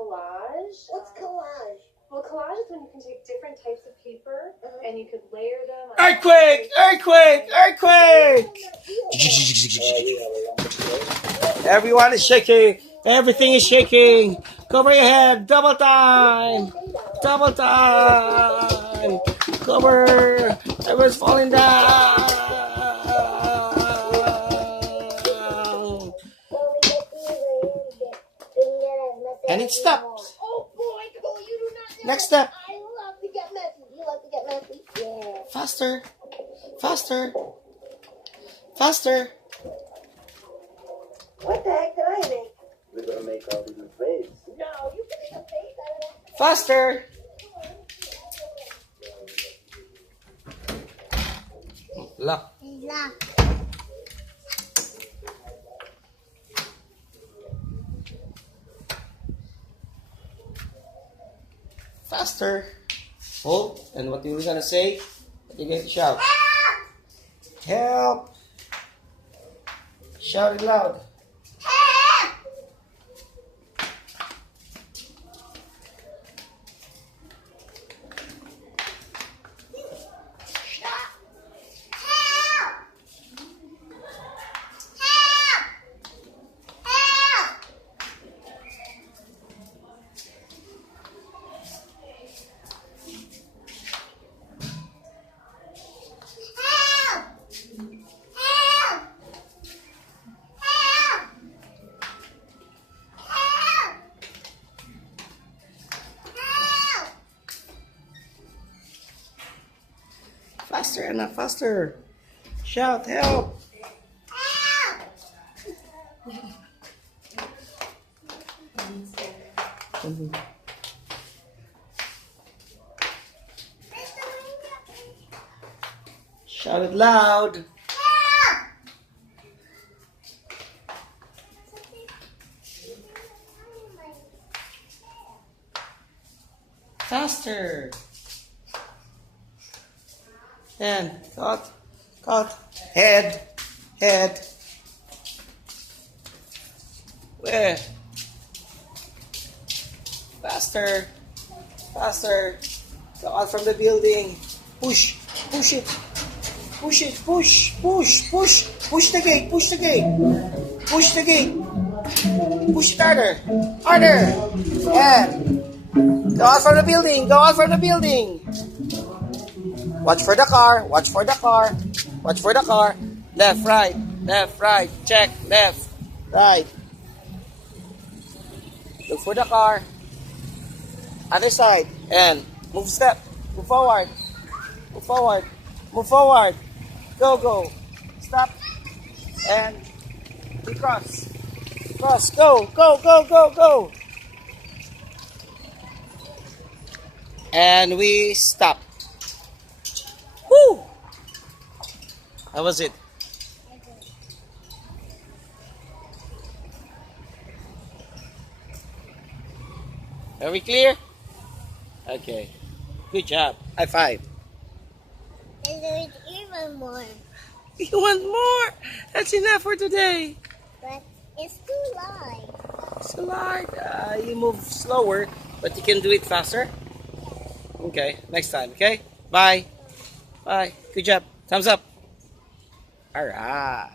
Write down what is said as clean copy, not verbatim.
collage. What's collage? Well, collage is when you can take different types of paper and you could layer them. Earthquake! Earthquake! Earthquake! Everyone is shaking. Everything is shaking. Cover your head. Double time. Double time. Cover. Everyone's falling down. And it stops. Oh boy, Cole, you do not know. Next step. I love to get messy. You love to get messy? Yeah. Faster. Faster. Faster. What the heck did I make? We're gonna make all these face. No, you can make a face out of that. Faster. Lock. Yeah. Faster. Hold. And what you're gonna say? What you're going to shout? Help! Shout it loud. Faster, Anna, faster. Shout, help. Shout it loud. Faster. And cut, head, where? Faster, go out from the building, push it, push the gate, push it harder, and go out from the building, Watch for the car. Left, right. Check. Left, right. Look for the car. Other side. And move forward. Go. Stop. And cross. Go. And we stop. Woo! How was it? Are we clear? Okay. Good job. High five. And there's even more. You want more? That's enough for today. But it's too light. It's too light. You move slower, but you can do it faster. Okay. Next time. Okay. Bye. Good job. Thumbs up. All right.